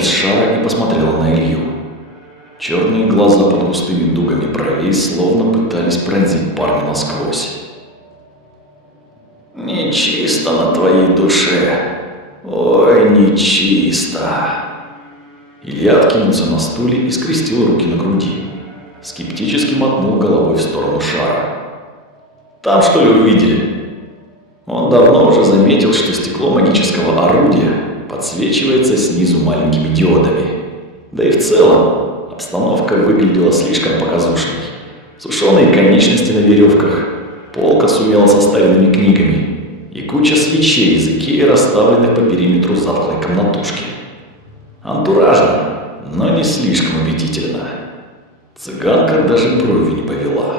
из шара и посмотрела на Илью. Черные глаза под густыми дугами бровей словно пытались пронзить парня насквозь. «Нечисто на твоей душе. Ой, нечисто». Илья откинулся на стуле и скрестил руки на груди. Скептически мотнул головой в сторону шара. «Там что ли увидели?» Он давно уже заметил, что стекло магического орудия подсвечивается снизу маленькими диодами. Да и в целом обстановка выглядела слишком показушной. Сушеные конечности на веревках, полка с умело составленными книгами и куча свечей из Икеи, расставленных по периметру затхлой комнатушки. Антуражно, но не слишком убедительно. Цыганка даже брови не повела.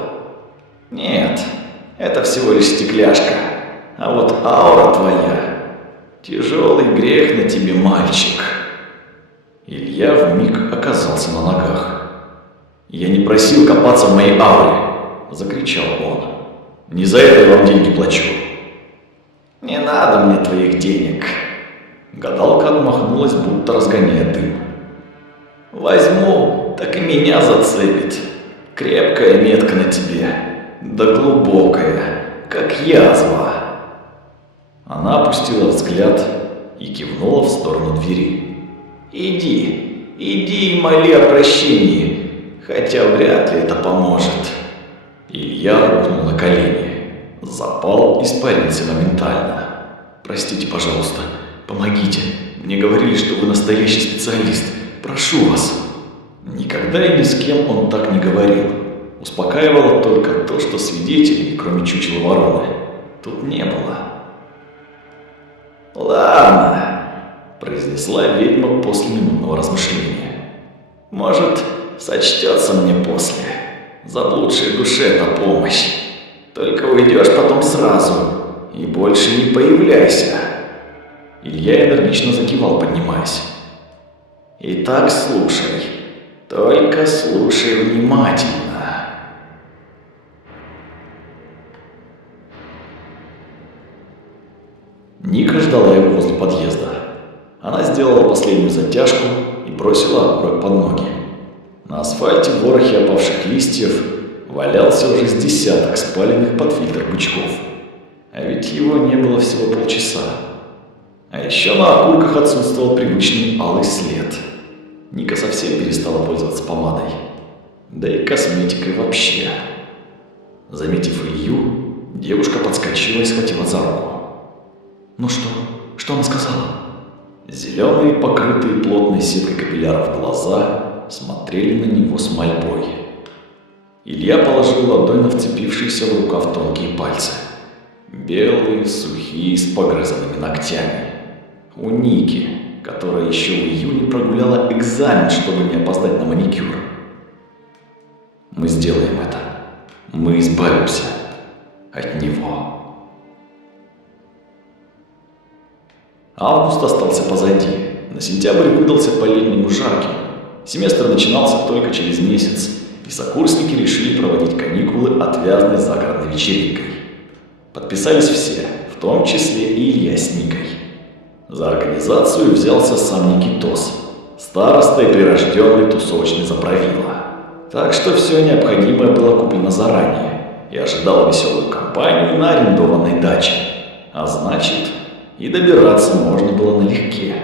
«Нет, это всего лишь стекляшка, а вот аура твоя. Тяжелый грех на тебе, мальчик». Илья вмиг оказался на ногах. «Я не просил копаться в моей ауре!» – закричал он. «Не за это я вам деньги плачу». «Не надо мне твоих денег!» Гадалка отмахнулась, будто разгоняя дым. «Возьму, так и меня зацепит. Крепкая метка на тебе, да глубокая, как язва». Она опустила взгляд и кивнула в сторону двери. «Иди, иди и моли о прощении, хотя вряд ли это поможет». Илья рухнул на колени. Запал испарился моментально. «Простите, пожалуйста, помогите. Мне говорили, что вы настоящий специалист. Прошу вас». Никогда и ни с кем он так не говорил. Успокаивало только то, что свидетелей, кроме чучела вороны, тут не было. «Ладно», – произнесла ведьма после минутного размышления. «Может, сочтется мне после. Заблудшей душе на помощь. Только уйдешь потом сразу и больше не появляйся». Илья энергично закивал, поднимаясь. «Итак, слушай. Только слушай внимательно». Ника ждала его возле подъезда. Она сделала последнюю затяжку и бросила окурок под ноги. На асфальте в ворохе опавших листьев валялся уже с десяток спаленных под фильтр бычков. А ведь его не было всего полчаса. А еще на окурках отсутствовал привычный алый след. Ника совсем перестала пользоваться помадой. Да и косметикой вообще. Заметив Илью, девушка подскочила и схватила за руку. «Ну что? Что она сказала?» Зеленые, покрытые плотной сеткой капилляров глаза смотрели на него с мольбой. Илья положил ладонь на вцепившиеся в рукав тонкие пальцы. Белые, сухие, с погрызанными ногтями. У Ники, которая еще в июне прогуляла экзамен, чтобы не опоздать на маникюр. «Мы сделаем это. Мы избавимся от него». Август остался позади. На сентябрь выдался по-летнему жарким. Семестр начинался только через месяц, и сокурсники решили проводить каникулы отвязной загородной вечеринкой. Подписались все, в том числе и Илья с Никой. За организацию взялся сам Никитос, староста и прирожденный тусовочный заправила. Так что все необходимое было куплено заранее и ожидало веселую компанию на арендованной даче. А значит, и добираться можно было налегке.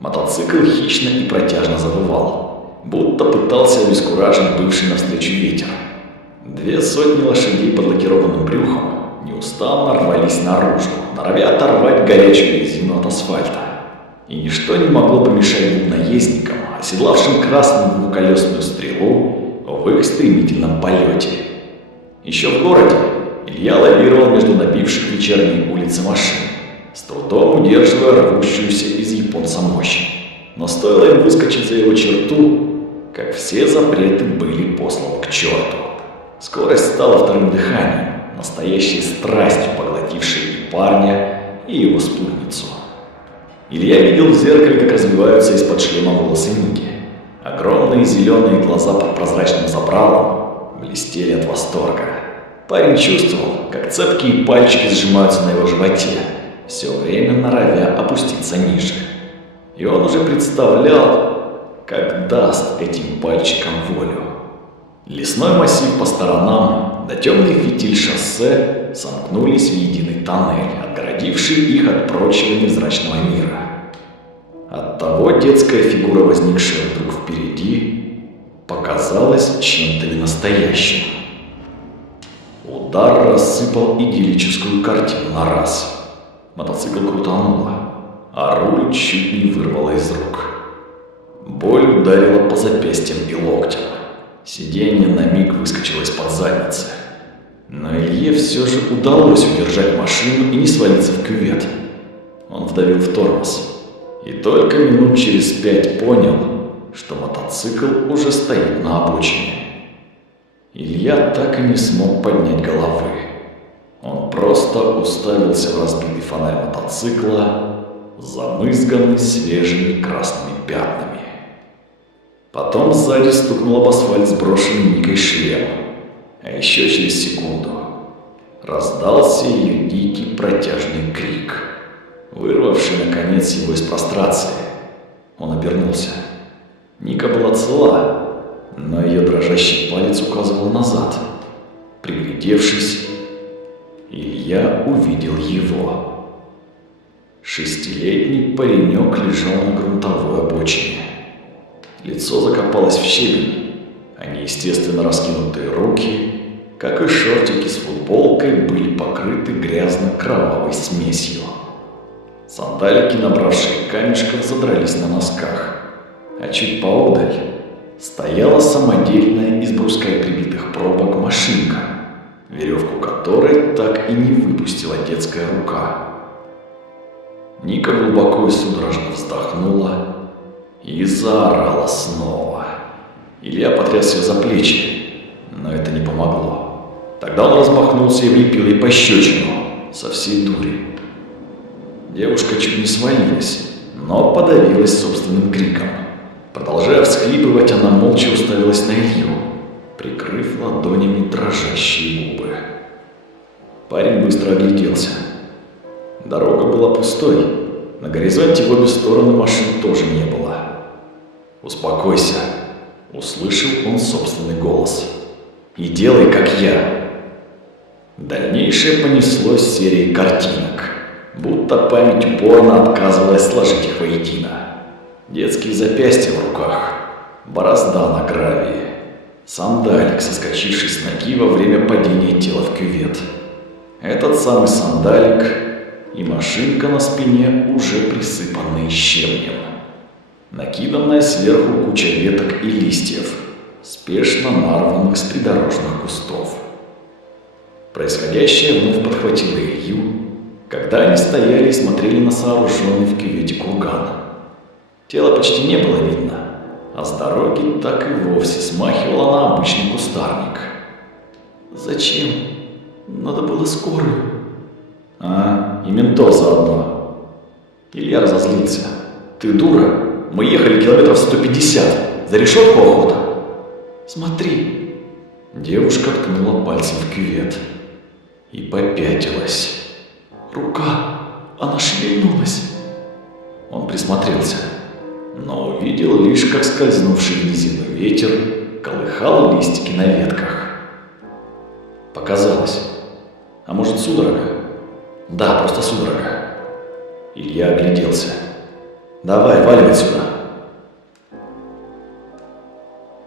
Мотоцикл хищно и протяжно завывал, будто пытался обескуражить бывший навстречу ветер. 200 лошадей под лакированным брюхом неустанно рвались наружу, норовя оторвать горячую резину от асфальта. И ничто не могло помешать двум наездникам, оседлавшим красную двухколесную стрелу в их стремительном полете. Еще в городе Илья лавировал между набивших вечерние улицы машин, с трудом удерживая рвущуюся из японца мощь. Но стоило им выскочить за его черту, как все запреты были посланы к черту. Скорость стала вторым дыханием, настоящей страстью, поглотившей и парня, и его спутницу. Илья видел в зеркале, как развиваются из-под шлема волосы Ники. Огромные зеленые глаза под прозрачным забралом блестели от восторга. Парень чувствовал, как цепкие пальчики сжимаются на его животе, все время норовя опуститься ниже. и он уже представлял, как даст этим пальчикам волю. Лесной массив по сторонам, да темный фитиль шоссе сомкнулись в единый тоннель, отгородивший их от прочего невзрачного мира. Оттого детская фигура, возникшая вдруг впереди, показалась чем-то ненастоящим. Удар рассыпал идиллическую картину на раз. Мотоцикл крутануло, а руль чуть не вырвало из рук. Боль ударила по запястьям и локтям. Сиденье на миг выскочило из-под задницы. Но Илье все же удалось удержать машину и не свалиться в кювет. Он вдавил в тормоз. И только минут через 5 понял, что мотоцикл уже стоит на обочине. Илья так и не смог поднять головы. Он просто уставился в разбитый фонарь мотоцикла, замызганный свежими красными пятнами. Потом сзади стукнул об асфальт сброшенный Никой шлем, а еще через секунду раздался ее дикий протяжный крик, вырвавший наконец его из прострации. Он обернулся. Ника была цела, но ее дрожащий палец указывал назад. Приглядевшись, Илья увидел его. 6-летний паренек лежал на грунтовой обочине. Лицо закопалось в щебень, а неестественно раскинутые руки, как и шортики с футболкой, были покрыты грязно-кровавой смесью. Сандалики, набравшие камешков, задрались на носках, а чуть поодаль стояла самодельная из бруска и прибитых пробок машинка, веревку которой так и не выпустила детская рука. Ника глубоко и судорожно вздохнула и заорала снова. Илья потряс ее за плечи, но это не помогло. Тогда он размахнулся и влепил ей пощечину со всей дури. Девушка чуть не свалилась, но подавилась собственным криком. Продолжая всхлипывать, она молча уставилась на Илью, прикрыв ладонями дрожащие губы. Парень быстро огляделся. Дорога была пустой, на горизонте в обе стороны машин тоже не было. «Успокойся», — услышал он собственный голос. «И делай, как я». Дальнейшее понеслось серией картинок, будто память упорно отказывалась сложить их воедино. Детские запястья в руках, борозда на гравии, сандалик, соскочивший с ноги во время падения тела в кювет. Этот самый сандалик и машинка на спине, уже присыпанные щебнем. Накиданная сверху куча веток и листьев, спешно нарванных с придорожных кустов. Происходящее вновь подхватило Илью, когда они стояли и смотрели на сооруженный в кювете курган. Тела почти не было видно, а с дороги так и вовсе смахивало на обычный кустарник. «Зачем? Надо было скорую». «И ментов заодно». Илья разозлился. «Ты дура? Мы ехали километров 150. За решетку охота». «Смотри». Девушка ткнула пальцем в кювет и попятилась. «Рука! Она шевельнулась!» Он присмотрелся, но увидел лишь, как скользнувший в низину ветер колыхал листики на ветках. Показалось. А может, судорога? Да, просто судорога. Илья огляделся. «Давай, валим отсюда!»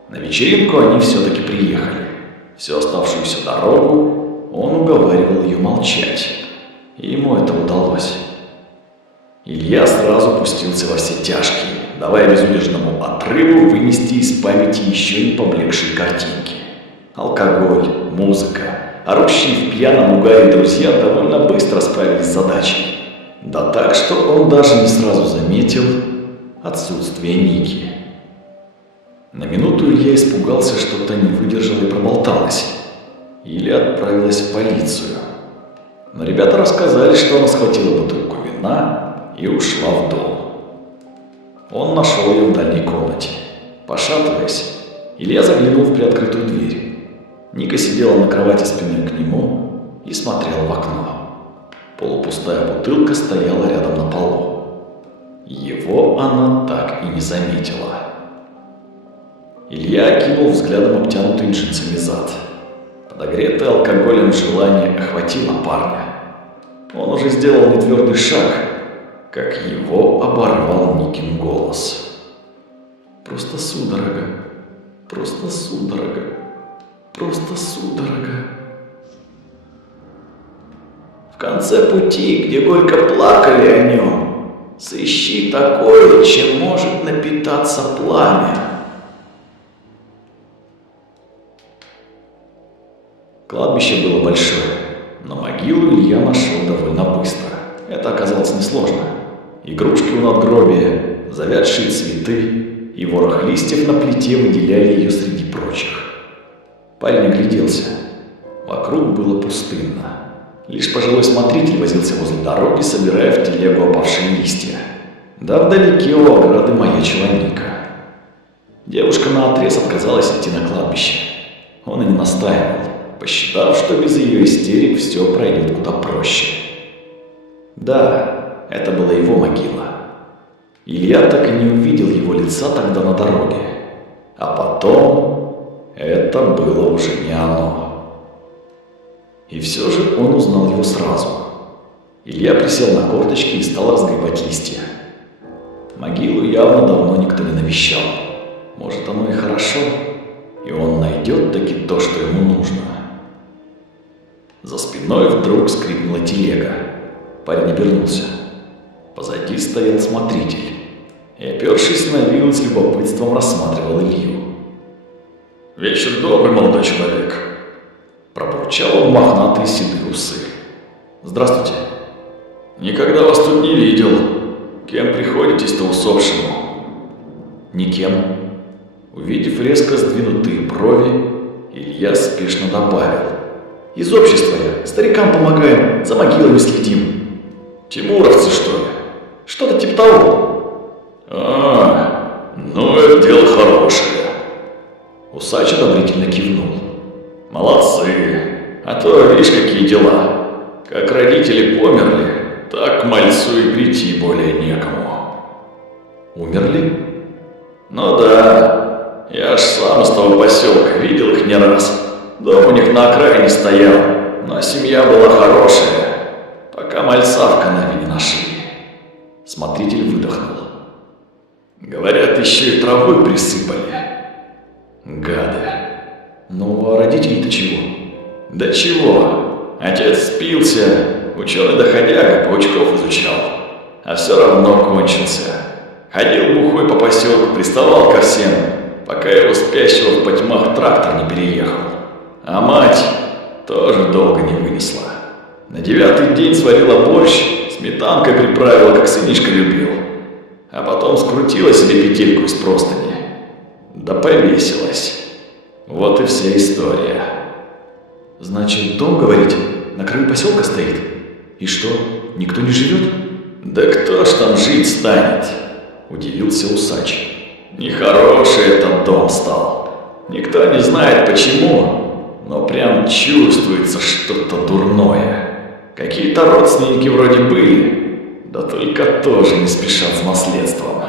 На вечеринку они все-таки приехали. Всю оставшуюся дорогу он уговаривал ее молчать. И ему это удалось. Илья сразу пустился во все тяжкие, давая безудержному отрыву вынести из памяти еще не поблекшие картинки. Алкоголь, музыка, орущие в пьяном угаре друзья довольно быстро справились с задачей. Да так, что он даже не сразу заметил отсутствие Ники. На минуту Илья испугался, что та не выдержала и проболталась. Или отправилась в полицию. Но ребята рассказали, что она схватила бутылку вина и ушла в дом. Он нашел ее в дальней комнате. Пошатываясь, Илья заглянул в приоткрытую дверь. Ника сидела на кровати спиной к нему и смотрела в окно. Полупустая бутылка стояла рядом на полу. Его она так и не заметила. Илья окинул взглядом обтянутый джинсами зад. Подогретое алкоголем желание охватило парня. Он уже сделал нетвердый шаг, как его оборвал Никин голос. «Просто судорога, просто судорога, просто судорога». В конце пути, где горько плакали о нем, сыщи такое, чем может напитаться пламя. Кладбище было большое, но могилу Илья нашел довольно быстро. Это оказалось несложно. Игрушки у надгробия, завядшие цветы и ворох листьев на плите выделяли ее среди прочих. Парень огляделся. Вокруг было пустынно. Лишь пожилой смотритель возился возле дороги, собирая в телегу опавшие листья. Да вдалеке у ограды маячила Ника. Девушка наотрез отказалась идти на кладбище. Он и не настаивал, посчитав, что без ее истерик все пройдет куда проще. Да, это была его могила. Илья так и не увидел его лица тогда на дороге. А потом это было уже не оно. И все же он узнал его сразу. Илья присел на корточки и стал разгребать листья. Могилу явно давно никто не навещал. Может, оно и хорошо, и он найдет таки то, что ему нужно. За спиной вдруг скрипнула телега. Парень обернулся. Позади стоял смотритель и, опершись на вилы, с любопытством рассматривал Илью. «Вечер добрый, молодой человек!» Пробурчал он мохнатые седые усы. «Здравствуйте. Никогда вас тут не видел. Кем приходитесь-то усопшему?» «Никем». Увидев резко сдвинутые брови, Илья спешно добавил. «Из общества я. Старикам помогаем, за могилами следим». «Тимуровцы, что ли?» «Что-то типа того». Ну это дело хорошее». Усач одобрительно кивнул. «Молодцы, а то, видишь, какие дела. Как родители померли, так к мальцу и прийти более некому». «Умерли?» «Ну да, я ж сам из того поселка видел их не раз. Дом у них на окраине стоял, но семья была хорошая, пока мальца в канаве не нашли». Смотритель выдохнул. «Говорят, еще и травой присыпали. Гады». «Ну, а родители-то чего?» «Да чего? Отец спился, ученый-доходяга паучков изучал, а все равно кончился. Ходил бухой по поселку, приставал ко всем, пока его спящего в потьмах трактор не переехал. А мать тоже долго не вынесла. На 9-й день сварила борщ, сметанкой приправила, как сынишка любил. А потом скрутила себе петельку из простыни. Да повесилась. Вот и вся история». «Значит, дом, говорите, на краю поселка стоит? И что, никто не живет?» «Да кто ж там жить станет?» – удивился усач. «Нехороший этот дом стал. Никто не знает почему, но прям чувствуется что-то дурное. Какие-то родственники вроде были, да только тоже не спешат с наследством.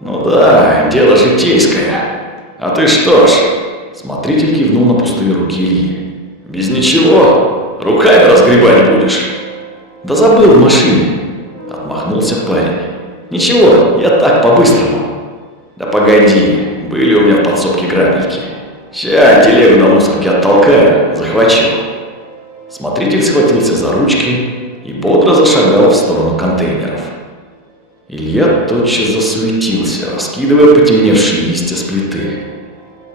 Ну да, дело житейское. А ты что ж?» Смотритель кивнул на пустые руки Ильи. «Без ничего? Руками разгребать будешь?» «Да забыл в машине», – отмахнулся парень. «Ничего, я так, по-быстрому». «Да погоди, были у меня в подсобке грабельки. Ща телегу на мусорке оттолкаю, захвачу». Смотритель схватился за ручки и бодро зашагал в сторону контейнеров. Илья тотчас засуетился, раскидывая потемневшие листья с плиты.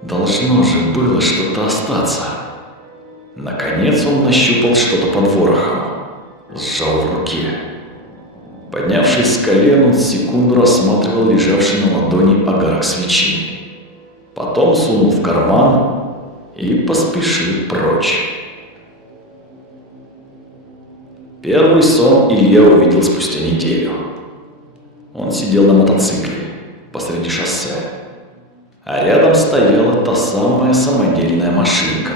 Должно же было что-то остаться. Наконец он нащупал что-то под ворохом, сжал в руке. Поднявшись с колен, он секунду рассматривал лежавший на ладони огарок свечи. Потом сунул в карман и поспешил прочь. Первый сон Илья увидел спустя неделю. Он сидел на мотоцикле посреди шоссе, а рядом стояла та самая самодельная машинка,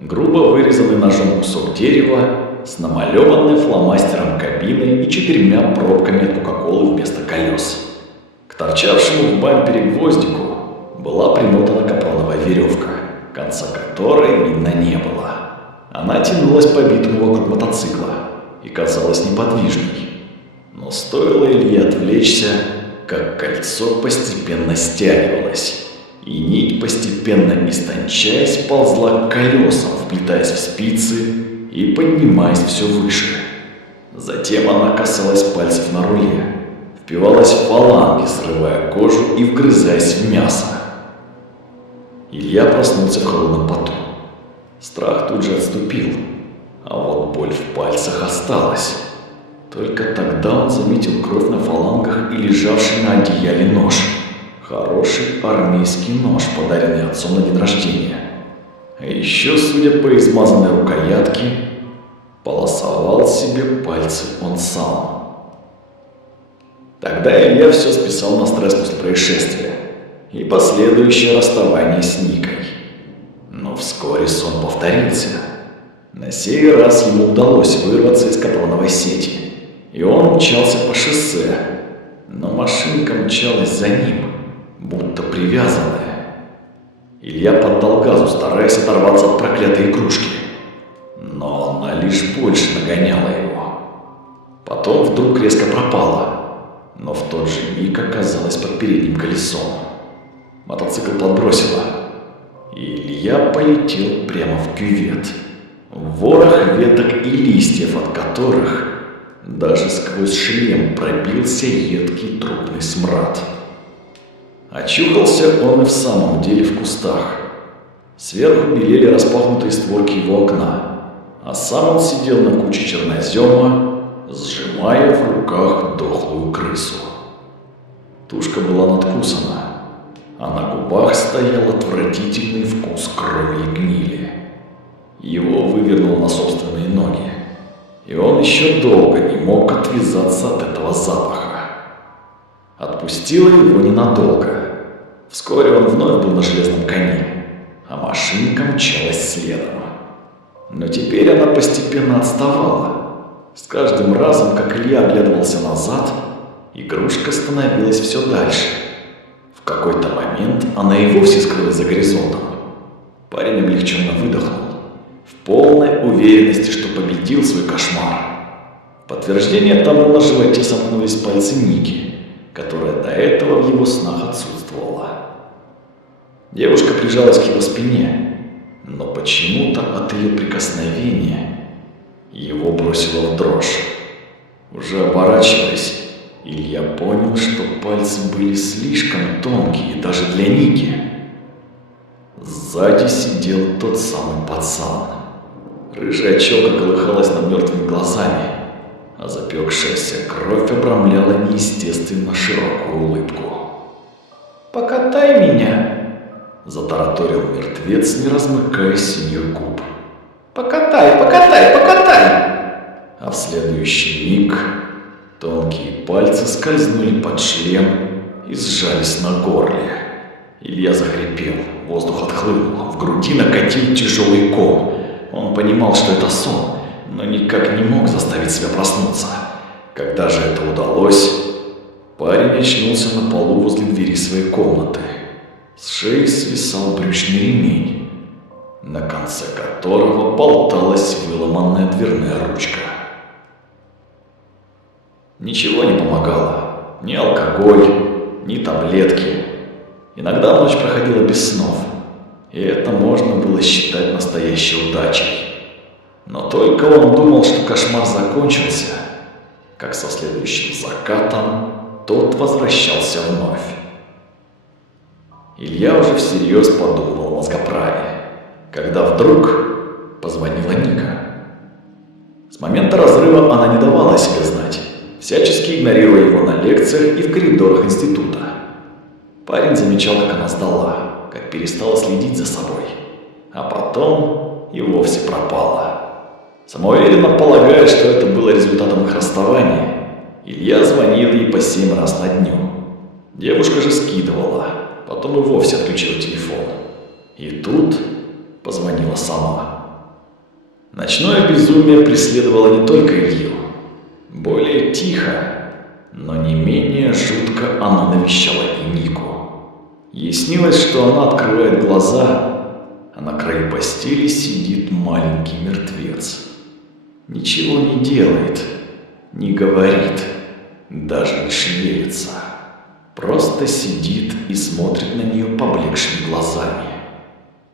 грубо вырезанный ножом кусок дерева с намалеванной фломастером кабиной и 4 пробками от кока-колы вместо колес. К торчавшему в бампере гвоздику была примотана капроновая веревка, конца которой видно не было. Она тянулась по битуму вокруг мотоцикла и казалась неподвижной. Но стоило Илье отвлечься, как кольцо постепенно стягивалось, и нить, постепенно истончаясь, ползла к колесам, вплетаясь в спицы и поднимаясь все выше. Затем она касалась пальцев на руле, впивалась в фаланги, срывая кожу и вгрызаясь в мясо. Илья проснулся в холодном поту. Страх тут же отступил, а вот боль в пальцах осталась. Только тогда он заметил кровь на фалангах и лежавший на одеяле нож. Хороший армейский нож, подаренный отцом на день рождения. А еще, судя по измазанной рукоятке, полосовал себе пальцы он сам. Тогда Илья все списал на стресс после происшествия и последующее расставание с Никой. Но вскоре сон повторился. На сей раз ему удалось вырваться из капроновой сети, и он мчался по шоссе, но машинка мчалась за ним, будто привязанная. Илья поддал газу, стараясь оторваться от проклятой игрушки, но она лишь больше нагоняла его. Потом вдруг резко пропала, но в тот же миг оказалась под передним колесом. Мотоцикл подбросило, и Илья полетел прямо в кювет. Ворох веток и листьев, от которых даже сквозь шлем пробился едкий трупный смрад. Очухался он и в самом деле в кустах. Сверху белели распахнутые створки его окна, а сам он сидел на куче чернозема, сжимая в руках дохлую крысу. Тушка была надкусана, а на губах стоял отвратительный вкус крови и гнили. Его вывернуло на собственные ноги, и он еще долго не мог отвязаться от этого запаха. Отпустило его ненадолго. Вскоре он вновь был на железном коне, а машинка мчалась следом. Но теперь она постепенно отставала. С каждым разом, как Илья оглядывался назад, игрушка становилась все дальше. В какой-то момент она и вовсе скрылась за горизонтом. Парень облегченно выдохнул, в полной уверенности, что победил свой кошмар. В подтверждение тому на животе сомкнулись пальцы Ники, которая до этого в его снах отсутствовала. Девушка прижалась к его спине, но почему-то от ее прикосновения его бросило в дрожь. Уже оборачиваясь, Илья понял, что пальцы были слишком тонкие даже для Ники. Сзади сидел тот самый пацан. Рыжая челка колыхалась над мертвыми глазами, а запекшаяся кровь обрамляла неестественно широкую улыбку. «Покатай меня!» – затараторил мертвец, не размыкая синих губ. «Покатай, покатай, покатай!» А в следующий миг тонкие пальцы скользнули под шлем и сжались на горле. Илья захрипел, воздух отхлынул, в груди накатил тяжелый ком. Он понимал, что это сон, но никак не мог заставить себя проснуться. Когда же это удалось, парень очнулся на полу возле двери своей комнаты. С шеи свисал брючный ремень, на конце которого болталась выломанная дверная ручка. Ничего не помогало, ни алкоголь, ни таблетки. Иногда ночь проходила без снов, и это можно было считать настоящей удачей. Но только он думал, что кошмар закончился, как со следующим закатом тот возвращался вновь. Илья уже всерьез подумал о мозгоправе, когда вдруг позвонила Ника. С момента разрыва она не давала о себе знать, всячески игнорируя его на лекциях и в коридорах института. Парень замечал, как она сдала, как перестала следить за собой, а потом и вовсе пропала. Самоуверенно полагая, что это было результатом их расставания, Илья звонил ей по 7 раз на дню. Девушка же скидывала, потом и вовсе отключила телефон. И тут позвонила сама. Ночное безумие преследовало не только Илью. Более тихо, но не менее жутко оно навещало и Нику. Ей снилось, что она открывает глаза, а на краю постели сидит маленький мертвец. Ничего не делает, не говорит, даже не шевелится. Просто сидит и смотрит на нее поблекшими глазами.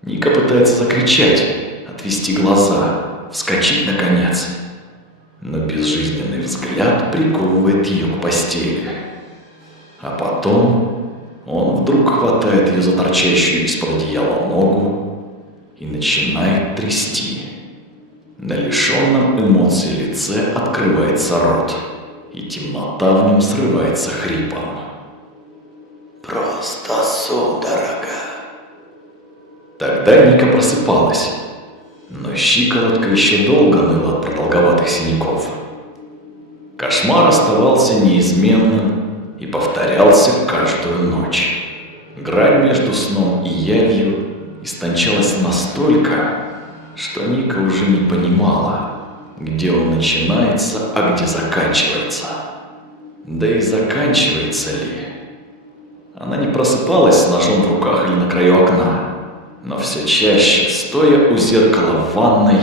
Ника пытается закричать, отвести глаза, вскочить наконец. Но безжизненный взгляд приковывает ее к постели. А потом он вдруг хватает ее за торчащую из-под одеяла ногу и начинает трясти. На лишенном эмоций лице открывается рот, и темнота в нем срывается хрипом. Просто судорога. Тогда Ника просыпалась, но щиколотка еще долго ныла от продолговатых синяков. Кошмар оставался неизменным и повторялся каждую ночь. Грань между сном и явью истончалась настолько, что Ника уже не понимала, где он начинается, а где заканчивается. Да и заканчивается ли? Она не просыпалась с ножом в руках или на краю окна, но все чаще, стоя у зеркала в ванной,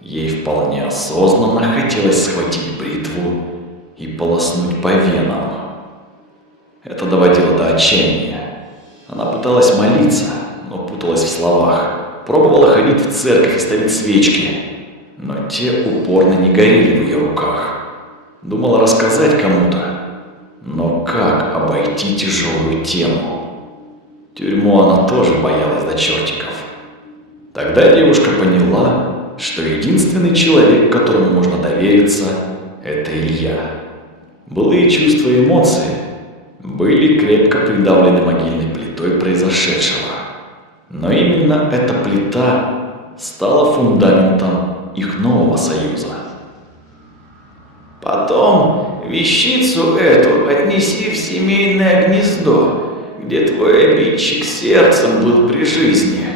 ей вполне осознанно хотелось схватить бритву и полоснуть по венам. Это доводило до отчаяния. Она пыталась молиться, но путалась в словах. Пробовала ходить в церковь и ставить свечки, но те упорно не горели в ее руках. Думала рассказать кому-то, но как обойти тяжелую тему? Тюрьму она тоже боялась до чертиков. Тогда девушка поняла, что единственный человек, которому можно довериться, это Илья. Былые чувства и эмоции были крепко придавлены могильной плитой произошедшего. Но именно эта плита стала фундаментом их нового союза. Потом вещицу эту отнеси в семейное гнездо, где твой обидчик сердцем был при жизни.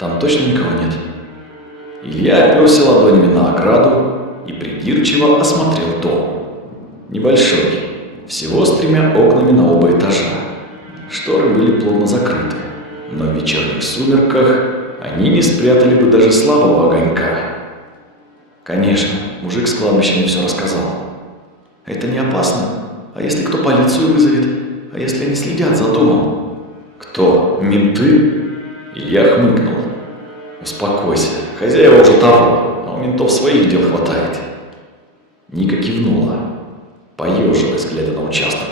Там точно никого нет? Илья оперся ладонями на ограду и придирчиво осмотрел дом. Небольшой, всего с 3 окнами на оба этажа. Шторы были плотно закрыты, но в вечерних сумерках они не спрятали бы даже слабого огонька. Конечно, мужик с кладбища мне все рассказал. Это не опасно? А если кто полицию вызовет? А если они следят за домом? Кто? Менты? Илья хмыкнул. Успокойся, хозяева уже того, а у ментов своих дел хватает. Ника кивнула, поежилась, глядя на участок.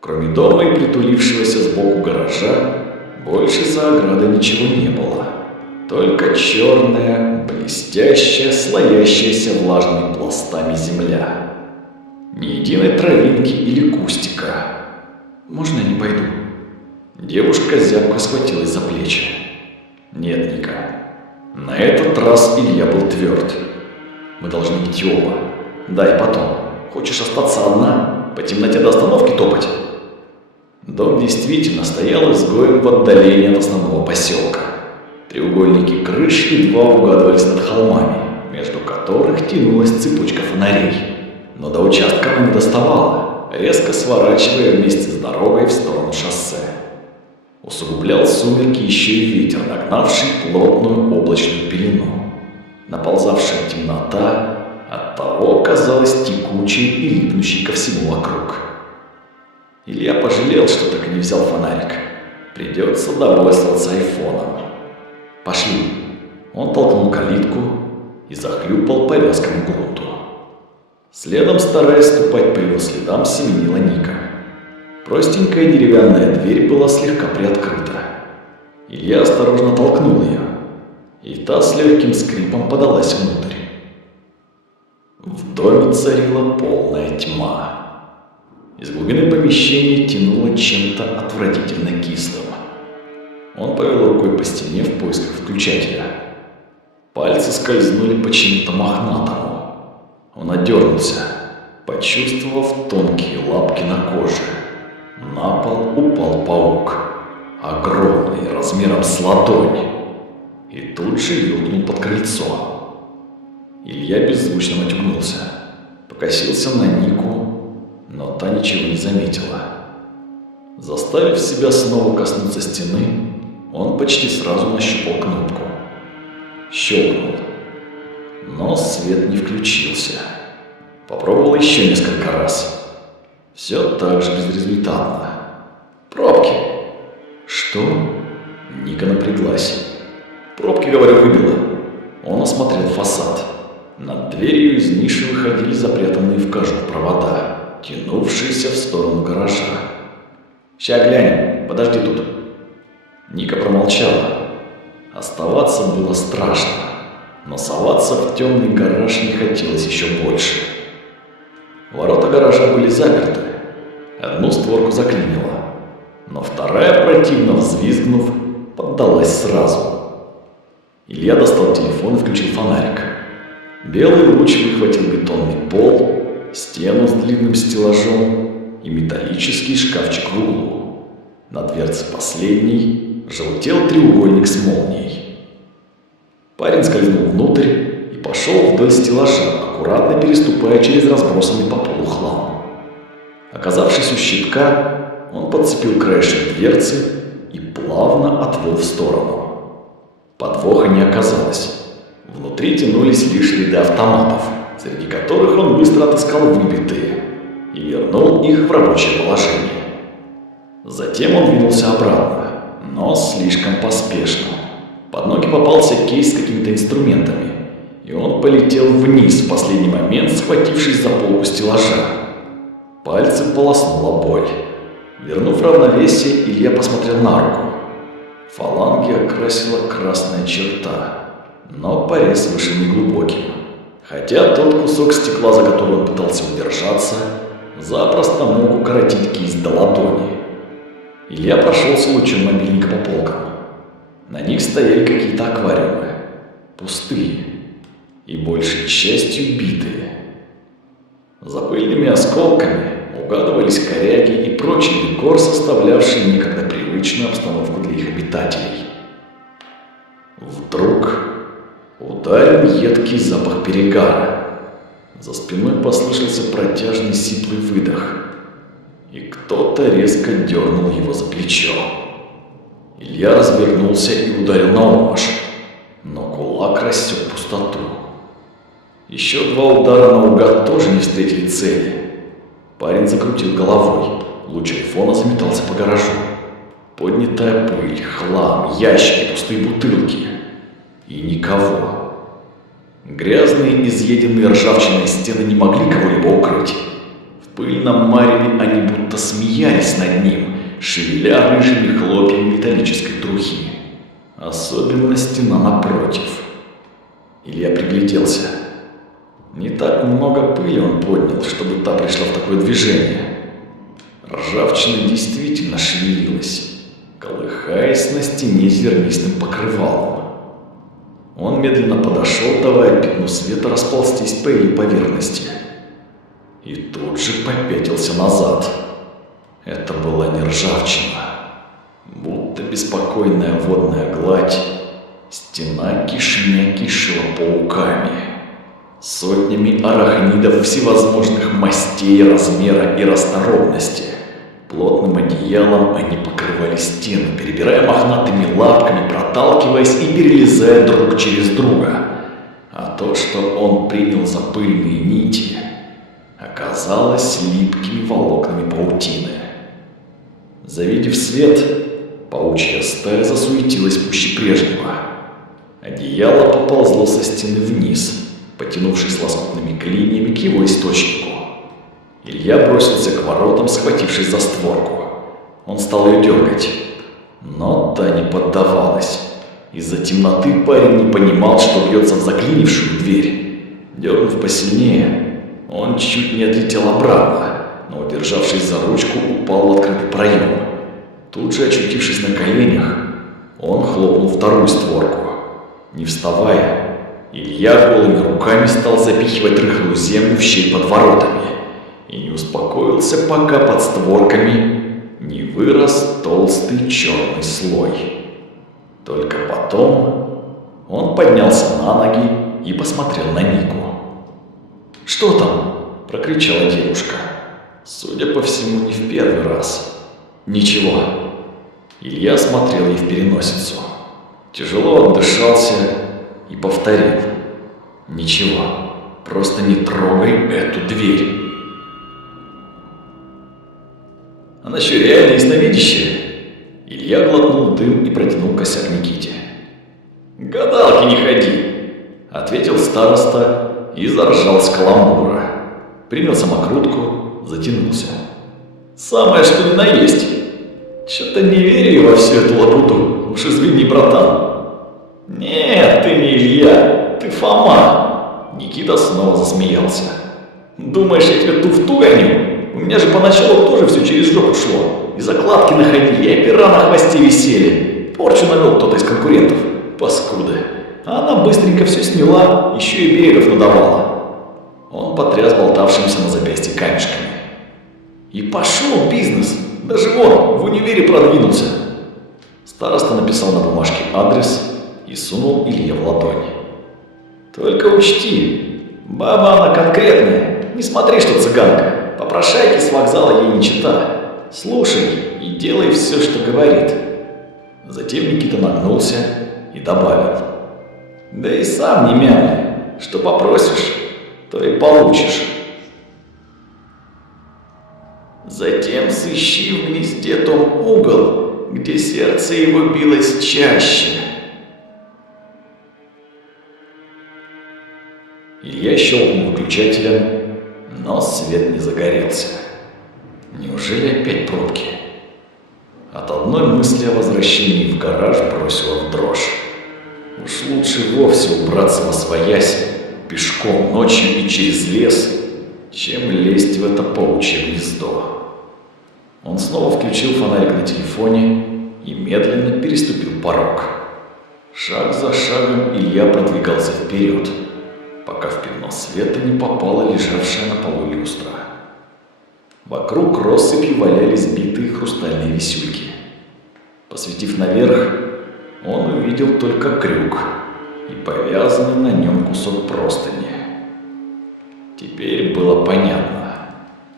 Кроме дома и притулившегося сбоку гаража, больше за оградой ничего не было. Только черная, блестящая, слоящаяся влажными пластами земля. Ни единой травинки или кустика. «Можно я не пойду?» Девушка зябко схватилась за плечи. «Нет, Ника». На этот раз Илья был тверд. «Мы должны идти оба. Да, и потом. Хочешь остаться одна? По темноте до остановки топать?» Дом действительно стоял изгоем в отдалении от основного поселка. Треугольники крыш едва угадывались над холмами, между которых тянулась цепочка фонарей. Но до участка она не доставала, резко сворачивая вместе с дорогой в сторону шоссе. Усугублял сумерки еще и ветер, нагнавший плотную облачную пелену. Наползавшая темнота оттого казалась текучей и липнущей ко всему вокруг. Илья пожалел, что так и не взял фонарик. Придется довольствоваться айфоном. «Пошли». Он толкнул калитку и захлюпал по вязкому грунту. Следом, стараясь ступать по его следам, семенила Ника. Простенькая деревянная дверь была слегка приоткрыта. Илья осторожно толкнул ее, и та с легким скрипом подалась внутрь. В доме царила полная тьма. Из глубины помещения тянуло чем-то отвратительно кислым. Он повел рукой по стене в поисках включателя. Пальцы скользнули по чему-то мохнатому. Он отдернулся, почувствовав тонкие лапки на коже. На пол упал паук, огромный, размером с ладонь. и тут же юркнул под крыльцо. Илья беззвучно матюгнулся, покосился на Нику, но та ничего не заметила. Заставив себя снова коснуться стены, он почти сразу нащупал кнопку. Щелкнул, но свет не включился. Попробовал еще несколько раз. Все так же безрезультатно. Пробки. Что? Ника напряглась. Пробки, говорю, выбило. Он осмотрел фасад. Над дверью из ниши выходили запрятанные в кожух провода, тянувшиеся в сторону гаража. «Ща глянем, подожди тут». Ника промолчала. Оставаться было страшно, но соваться в темный гараж не хотелось еще больше. Ворота гаража были заперты. Одну створку заклинило, но вторая, противно взвизгнув, поддалась сразу. Илья достал телефон и включил фонарик. Белый луч выхватил бетонный пол, стену с длинным стеллажом и металлический шкафчик в углу. На дверце последней желтел треугольник с молнией. Парень скользнул внутрь и пошел вдоль стеллажа, аккуратно переступая через разбросанный по полу хлам. Оказавшись у щитка, он подцепил краешек дверцы и плавно отвел в сторону. Подвоха не оказалось. Внутри тянулись лишь ряды автоматов, среди которых он быстро отыскал выбитые и вернул их в рабочее положение. Затем он двинулся обратно, но слишком поспешно. Под ноги попался кейс с какими-то инструментами, и он полетел вниз в последний момент, схватившись за полку стеллажа. Пальцы полоснула боль. Вернув равновесие, Илья посмотрел на руку. Фаланги окрасила красная черта, но порез вышел неглубоким. Хотя тот кусок стекла, за который он пытался удержаться, запросто мог укоротить кисть до ладони. Илья прошелся лучом мобильника по полкам. На них стояли какие-то аквариумы, пустые и большей частью битые. За пыльными осколками угадывались коряги и прочий декор, составлявший некогда привычную обстановку для их обитателей. Вдруг ударил едкий запах перегара. За спиной послышался протяжный сиплый выдох, и кто-то резко дернул его за плечо. Илья развернулся и ударил наотмашь, но кулак рассек пустоту. Еще два удара наугад тоже не встретили цели. Парень закрутил головой, луч айфона заметался по гаражу. Поднятая пыль, хлам, ящики, пустые бутылки. И никого. Грязные, изъеденные ржавчиной стены не могли кого-либо укрыть. В пыльном мареве они будто смеялись над ним, шевеля рыжими хлопьями металлической трухи. Особенно стена напротив. Илья пригляделся. Не так много пыли он поднял, чтобы та пришла в такое движение. Ржавчина действительно шевелилась, колыхаясь на стене зернистым покрывалом. Он медленно подошел, давая пятну света расползтись по ее поверхности. И тут же попятился назад. Это была не ржавчина. Будто беспокойная водная гладь, стена кишмя кишела пауками. Сотнями арахнидов всевозможных мастей, размера и расторопности. Плотным одеялом они покрывали стены, перебирая мохнатыми лапками, проталкиваясь и перелезая друг через друга. А то, что он принял за пыльные нити, оказалось липкими волокнами паутины. Завидев свет, паучья стая засуетилась пуще прежнего. Одеяло поползло со стены вниз, потянувшись лоскутными клиньями к его источнику. Илья бросился к воротам, схватившись за створку. Он стал ее дергать, но та не поддавалась. Из-за темноты парень не понимал, что бьется в заклинившую дверь. Дернув посильнее, он чуть не отлетел обратно, но, удержавшись за ручку, упал в открытый проем. Тут же, очутившись на коленях, он хлопнул вторую створку. Не вставая, Илья голыми руками стал запихивать рыхлую землю в щель под воротами и не успокоился, пока под створками не вырос толстый черный слой. Только потом Он поднялся на ноги и посмотрел на Нику. «Что там?» – прокричала девушка. Судя по всему, не в первый раз. «Ничего». Илья смотрел ей в переносицу. Тяжело отдышался и повторил. «Ничего, просто не трогай эту дверь». «Она что, реально ясновидящая?» Илья глотнул дым и протянул косяк Никите. «Гадалки не ходи!» – ответил староста и заржал с каламбура. Принял самокрутку, затянулся. «Самое что ни на есть! Чё-то не верю во всю эту лабуду, уж извини, братан!» «Нет, ты не Илья, ты Фома!» Никита снова засмеялся. «Думаешь, я тебе туфту гоню? У меня же поначалу тоже все через жопу шло. И закладки находили, и опера на хвосте висели. Порчу навел кто-то из конкурентов. Паскуды. А она быстренько все сняла, еще и берегов надавала». Он потряс болтавшимся на запястье камешками. «И пошел бизнес. Даже вон, в универе продвинулся». Староста написал на бумажке адрес и сунул Илье в ладонь. «Только учти, баба она конкретная. Не смотри, что цыганка. Попрошайки с вокзала ей не чита. Слушай и делай все, что говорит». Затем Никита нагнулся и добавил. «Да и сам не мямли. Что попросишь, то и получишь. Затем сыщи в гнезде том угол, где сердце его билось чаще». Илья щелкнул выключателем, но свет не загорелся. Неужели опять пробки? От одной мысли о возвращении в гараж бросило в дрожь. Уж лучше вовсе убраться восвоясь, пешком ночью и через лес, чем лезть в это паучье гнездо. Он снова включил фонарик на телефоне и медленно переступил порог. Шаг за шагом Илья продвигался вперед, пока в пятно света не попала лежавшая на полу люстра. Вокруг россыпью валялись битые хрустальные висюльки. Посветив наверх, он увидел только крюк и повязанный на нем кусок простыни. Теперь было понятно,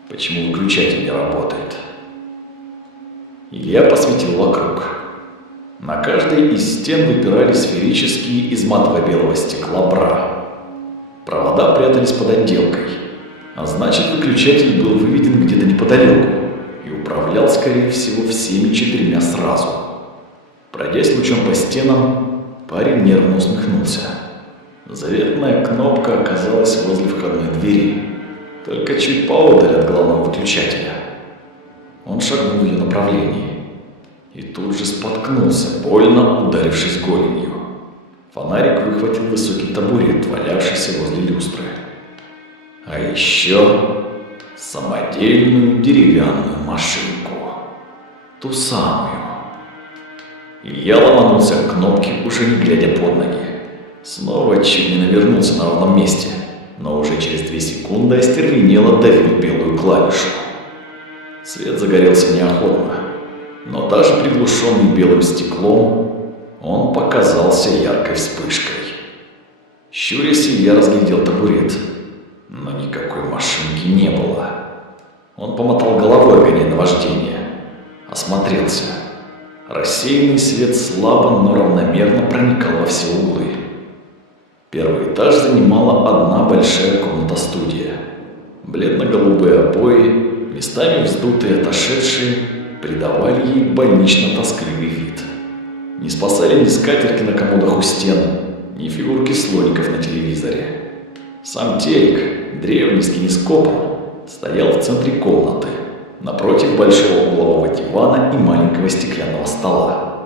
почему выключатель не работает. Илья посветил вокруг. На каждой из стен выпирали сферические из матово-белого стекла бра. Провода прятались под отделкой, а значит, выключатель был выведен где-то неподалеку и управлял, скорее всего, всеми четырьмя сразу. Пройдясь лучом по стенам, парень нервно усмехнулся. Заветная кнопка оказалась возле входной двери, только чуть поодаль от главного выключателя. Он шагнул в ее направлении и тут же споткнулся, больно ударившись голенью. Фонарик выхватил высокий табурет, валявшийся возле люстры. А еще самодельную деревянную машинку. Ту самую. Илья ломанулся к кнопке, уже не глядя под ноги. Снова чуть не навернулся на ровном месте, но уже через 2 секунды остервенело давил белую клавишу. Свет загорелся неохотно, но даже приглушенный белым стеклом он показался яркой вспышкой. Щурясь, Илья разглядел табурет, но никакой машинки не было. Он помотал головой, гоняя наваждение, осмотрелся. Рассеянный свет слабо, но равномерно проникал во все углы. Первый этаж занимала одна большая комната-студия. Бледно-голубые обои, местами вздутые и отошедшие, придавали ей больнично-тоскливый вид. Не спасали ни скатерти на комодах у стен, ни фигурки слоников на телевизоре. Сам телек, древний с кинескопом, стоял в центре комнаты, напротив большого углового дивана и маленького стеклянного стола.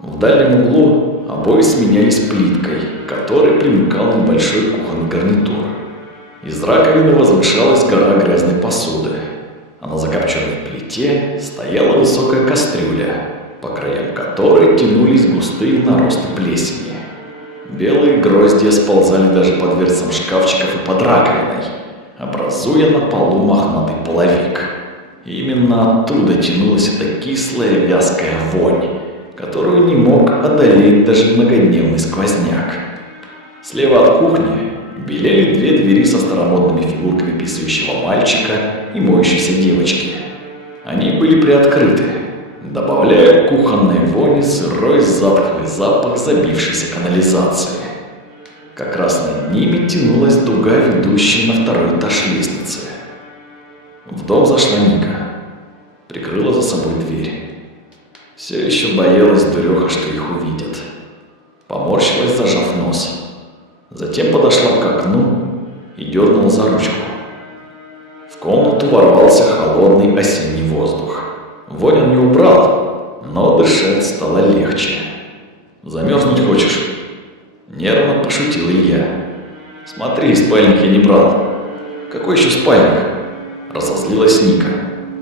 В дальнем углу обои сменялись плиткой, к которой примыкал небольшой кухонный гарнитур. Из раковины возвышалась гора грязной посуды, а на закопченной плите стояла высокая кастрюля, по краям которой тянулись густые наросты плесени. Белые гроздья сползали даже по дверцам шкафчиков и под раковиной, образуя на полу мохнатый половик. И именно оттуда тянулась эта кислая вязкая вонь, которую не мог одолеть даже многодневный сквозняк. Слева от кухни белели две двери со старомодными фигурками писающего мальчика и моющейся девочки. Они были приоткрыты, добавляя к кухонной вони сырой затхлый запах забившейся канализации. Как раз над ними тянулась дуга, ведущая на второй этаж лестницы. В дом зашла Ника, прикрыла за собой дверь. Все еще боялась дуреха, что их увидят. Поморщилась, зажав нос. Затем подошла к окну и дернула за ручку. В комнату ворвался холодный осенний воздух. Вонь он не убрал, но дышать стало легче. «Замерзнуть хочешь?» Нервно пошутил Илья. «Смотри, спальник я не брал». «Какой еще спальник?» Разозлилась Ника.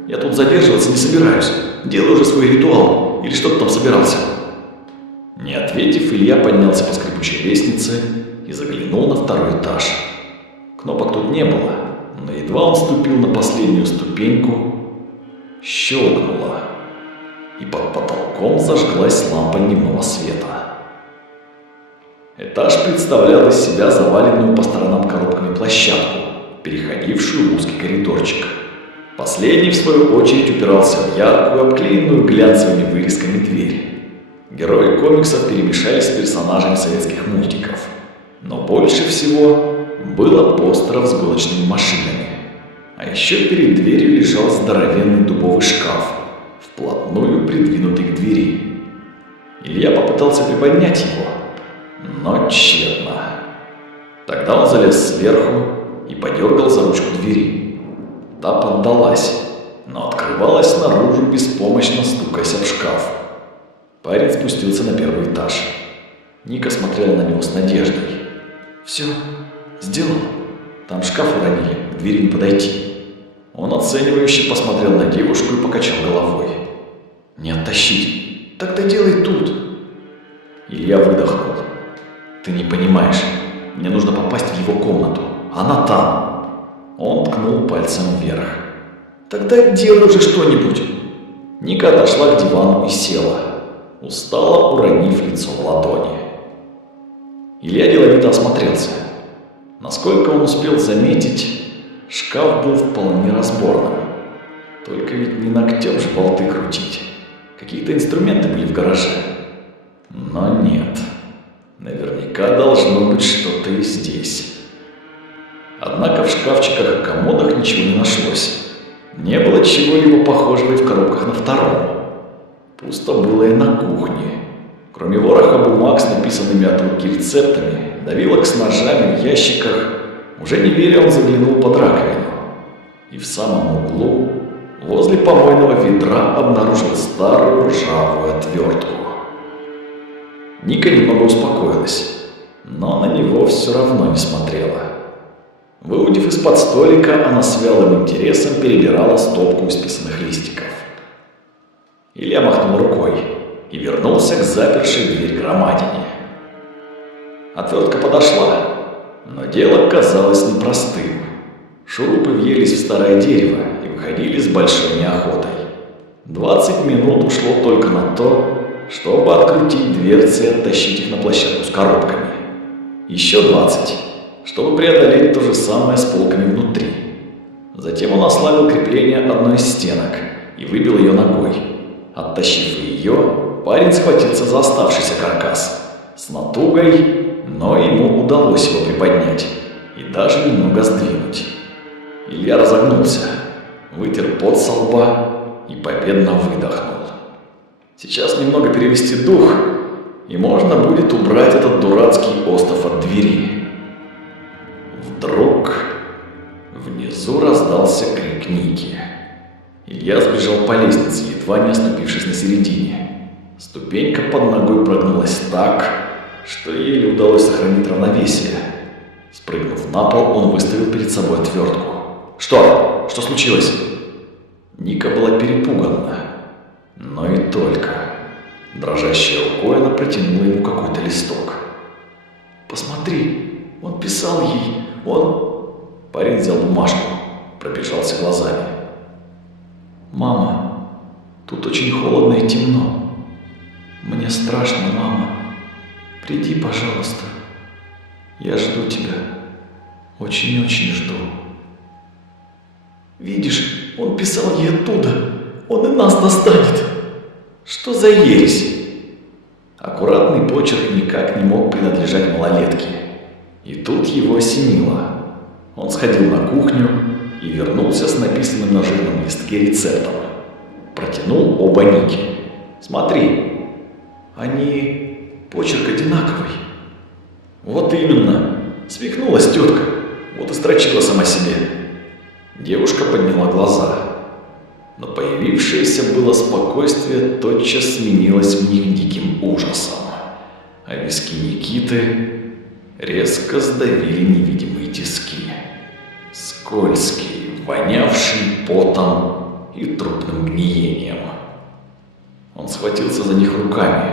«Я тут задерживаться не собираюсь. Делай уже свой ритуал. Или что ты там собирался?» Не ответив, Илья поднялся по скрипучей лестнице и заглянул на второй этаж. Кнопок тут не было, но едва он ступил на последнюю ступеньку, щелкнуло, и под потолком зажглась лампа дневного света. Этаж представлял из себя заваленную по сторонам коробками площадку, переходившую в узкий коридорчик. Последний, в свою очередь, упирался в яркую, обклеенную глянцевыми вырезками дверь. Герои комиксов перемешались с персонажами советских мультиков. Но больше всего было постеров с гоночными машинами. А еще перед дверью лежал здоровенный дубовый шкаф, вплотную придвинутый к двери. Илья попытался приподнять его, но тщетно. Тогда он залез сверху и подергал за ручку двери. Та поддалась, но открывалась наружу, беспомощно стукаясь об шкаф. Парень спустился на первый этаж. Ника смотрела на него с надеждой. «Все, сделал. Там шкаф уронили, к двери не подойти». Он оценивающе посмотрел на девушку и покачал головой. «Не оттащить. Тогда делай тут». Илья выдохнул. «Ты не понимаешь. Мне нужно попасть в его комнату. Она там». Он ткнул пальцем вверх. «Тогда делай уже что-нибудь». Ника отошла к дивану и села, устало уронив лицо в ладони. Илья деловито осмотрелся. Насколько он успел заметить, шкаф был вполне разборным. Только ведь не ногтем же болты крутить. Какие-то инструменты были в гараже. Но нет. Наверняка должно быть что-то и здесь. Однако в шкафчиках и комодах ничего не нашлось. Не было чего-либо похожего и в коробках на втором. Пусто было и на кухне. Кроме вороха бумаг с написанными от руки рецептами, давилок с ножами в ящиках, уже не веря, он заглянул под раковину. И в самом углу, возле помойного ведра, обнаружил старую ржавую отвертку. Ника немного успокоилась, но на него все равно не смотрела. Выудив из-под столика, она с вялым интересом перебирала стопку исписанных листиков. Илья махнул рукой и вернулся к запершей дверь громадине. Отвертка подошла, но дело казалось непростым. Шурупы въелись в старое дерево и выходили с большой неохотой. 20 минут ушло только на то, чтобы открутить дверцы и оттащить их на площадку с коробками. Еще 20, чтобы преодолеть то же самое с полками внутри. Затем он ослабил крепление одной из стенок и выбил ее ногой. Оттащив ее, парень схватился за оставшийся каркас. С натугой, но ему удалось его приподнять и даже немного сдвинуть. Илья разогнулся, вытер пот со лба и победно выдохнул. Сейчас немного перевести дух, и можно будет убрать этот дурацкий остов от двери. Вдруг внизу раздался крик Ники. Илья сбежал по лестнице, едва не оступившись на середине. Ступенька под ногой прогнулась так, что еле удалось сохранить равновесие. Спрыгнув на пол, он выставил перед собой отвертку. «Что? Что случилось?» Ника была перепугана, но и только. Дрожащей рукой она протянула ему какой-то листок. «Посмотри, он писал ей, он...» Парень взял бумажку, пробежался глазами. «Мама, тут очень холодно и темно. Мне страшно, мама. Приди, пожалуйста». Я жду тебя. Очень-очень жду. Видишь, он писал ей оттуда. Он и нас достанет. Что за ересь? Аккуратный почерк никак не мог принадлежать малолетке. И тут его осенило. Он сходил на кухню и вернулся с написанным на жирном листке рецептом. Протянул оба Ники. Смотри, они почерк одинаковый. Вот именно. Свихнулась тетка. Вот и строчила сама себе. Девушка подняла глаза. Но появившееся было спокойствие тотчас сменилось в них диким ужасом. А виски Никиты резко сдавили невидимые тиски. Скользкие, вонявшие потом и трупным гниением. Он схватился за них руками,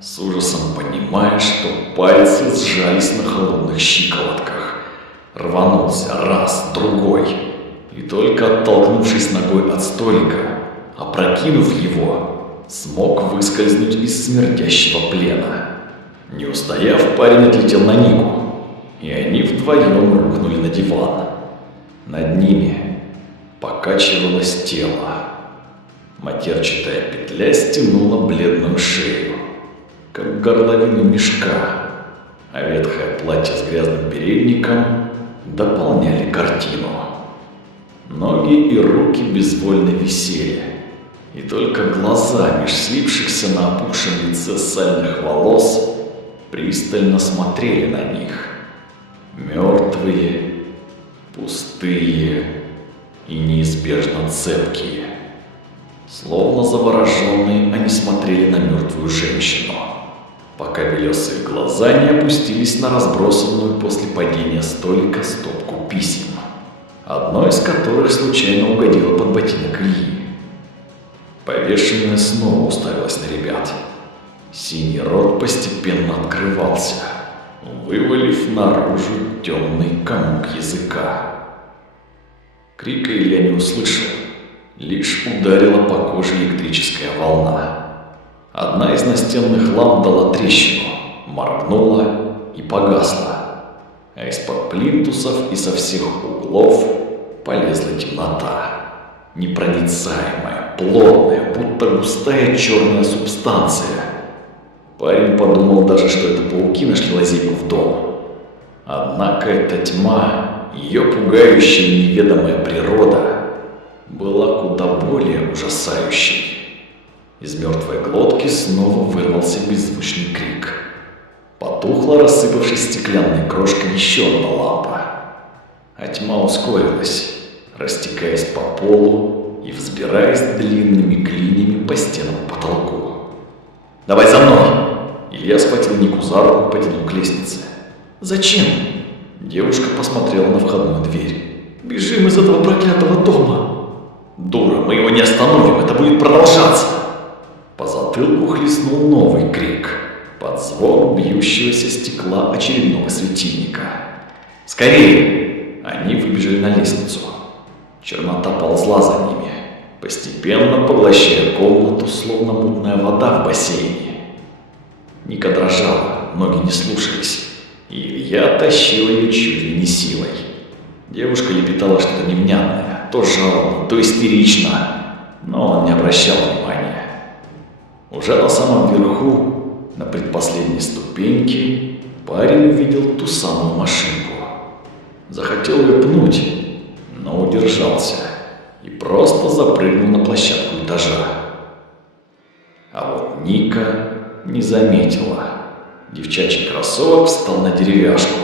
с ужасом понимая, что пальцы сжались на холодных щиколотках. Рванулся раз, другой, и только оттолкнувшись ногой от столика, опрокинув его, смог выскользнуть из смердящего плена. Не устояв, парень отлетел на Нику, и они вдвоем рухнули на диван. Над ними покачивалось тело. Матерчатая петля стянула бледную шею, как горловину мешка, а ветхое платье с грязным передником дополняли картину. Ноги и руки безвольно висели, и только глаза меж слипшихся на опухшем лице сальных волос пристально смотрели на них. Мертвые, пустые и неизбежно цепкие. Словно завороженные, они смотрели на мертвую женщину, пока белесые глаза не опустились на разбросанную после падения столика стопку писем, одно из которых случайно угодило под ботинок Ильи. Повешенная снова уставилась на ребят. Синий рот постепенно открывался, вывалив наружу темный комок языка. Крика Илья не услышал, лишь ударила по коже электрическая волна. Одна из настенных ламп дала трещину, моргнула и погасла, а из-под плинтусов и со всех углов полезла темнота. Непроницаемая, плотная, будто густая черная субстанция. Парень подумал даже, что это пауки нашли лазейку в дом. Однако эта тьма, ее пугающая неведомая природа, была куда более ужасающей. Из мертвой глотки снова вырвался беззвучный крик. Потухла, рассыпавшись стеклянной крошкой, еще одна лампа. А тьма ускорилась, растекаясь по полу и взбираясь длинными клиньями по стенам и потолку. «Давай за мной!» Илья схватил Нику за руку и потянул к лестнице. «Зачем?» Девушка посмотрела на входную дверь. «Бежим из этого проклятого дома!» «Дура, мы его не остановим, это будет продолжаться!» По затылку хлестнул новый крик, под звук бьющегося стекла очередного светильника. «Скорее!» Они выбежали на лестницу. Чернота ползла за ними, постепенно поглощая комнату, словно мутная вода в бассейне. Ника дрожала, ноги не слушались, и Илья тащил ее чуть ли не силой. Девушка лепетала что-то невнятное, то жалобно, то истерично, но он не обращал внимания. Уже на самом верху, на предпоследней ступеньке, парень увидел ту самую машинку. Захотел ее пнуть, но удержался и просто запрыгнул на площадку этажа. А вот Ника не заметила. Девчачий кроссовок встал на деревяшку,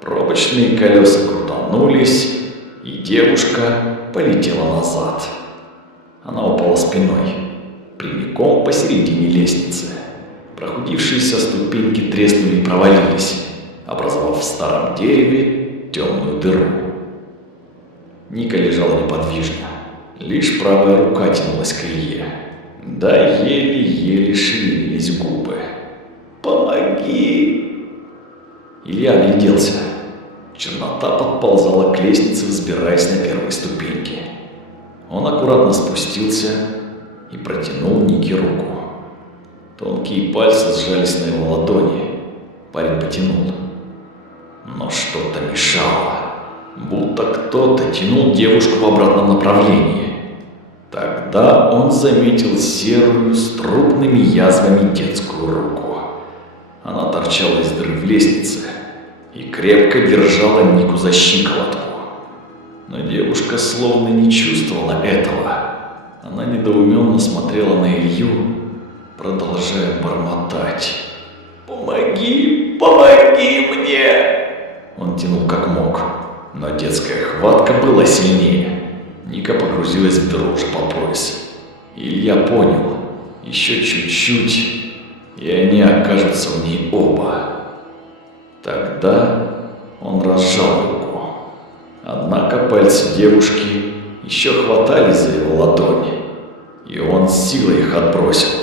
пробочные колеса крутанулись, и девушка полетела назад. Она упала спиной, прямиком посередине лестницы. Прохудившиеся ступеньки треснули и провалились, образовав в старом дереве темную дыру. Ника лежала неподвижно, лишь правая рука тянулась к Илье, да еле-еле шевелились губы. «Помоги!» Илья огляделся. Чернота подползала к лестнице, взбираясь на первые ступеньки. Он аккуратно спустился и протянул Нике руку. Тонкие пальцы сжались на его ладони. Парень потянул. но что-то мешало, будто кто-то тянул девушку в обратном направлении. Тогда он заметил серую с трупными язвами детскую руку. Она торчала из дыры в лестнице и крепко держала Нику за щиколотку. Но девушка словно не чувствовала этого. Она недоуменно смотрела на Илью, продолжая бормотать. «Помоги, помоги мне!» Он тянул как мог, но детская хватка была сильнее. Ника погрузилась в дыру уже по пояс. Илья понял, еще чуть-чуть, и они окажутся в ней оба. Тогда он разжал руку. Однако пальцы девушки еще хватались за его ладони, и он с силой их отбросил.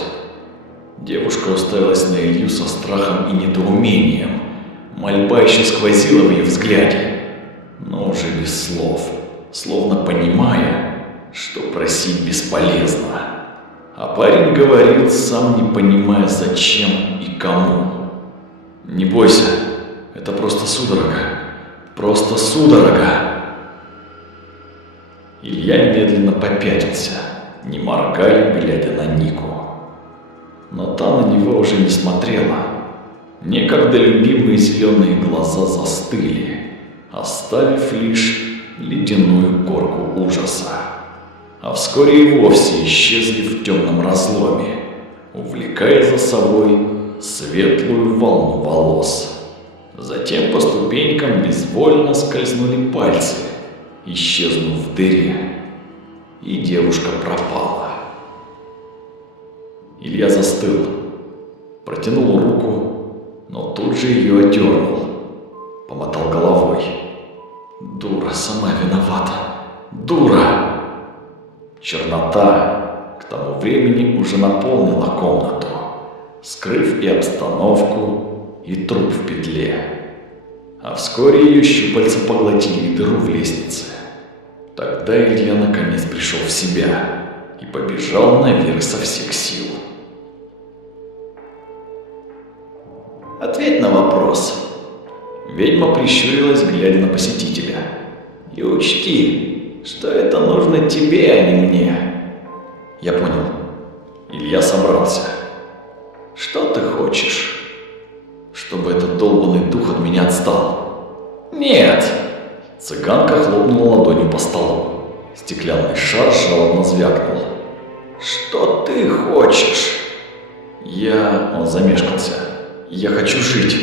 Девушка уставилась на Илью со страхом и недоумением. Мольба еще сквозила в ее взгляде, но уже без слов, словно понимая, что просить бесполезно. А парень говорил, сам не понимая, зачем и кому. «Не бойся, это просто судорога, просто судорога!» Илья медленно попятился, не моргая, глядя на Нику. Но та на него уже не смотрела. Некогда любимые зеленые глаза застыли, оставив лишь ледяную корку ужаса. А вскоре и вовсе исчезли в темном разломе, увлекая за собой светлую волну волос. Затем по ступенькам безвольно скользнули пальцы, исчезнув в дыре, и девушка пропала. Илья застыл, протянул руку, но тут же ее отдернул, помотал головой. «Дура, сама виновата, дура!» Чернота к тому времени уже наполнила комнату, скрыв и обстановку, и труп в петле. А вскоре ее щупальца поглотили дыру в лестнице. Тогда Илья наконец пришел в себя и побежал наверх со всех сил. «Ответь на вопрос». Ведьма прищурилась, глядя на посетителя. «И учти, что это нужно тебе, а не мне». «Я понял». Илья собрался. «Что ты хочешь?» «Чтобы этот долбанный дух от меня отстал». «Нет!» Цыганка хлопнула ладонью по столу. Стеклянный шар жалобно звякнул. «Что ты хочешь?» Он замешкался. «Я хочу жить.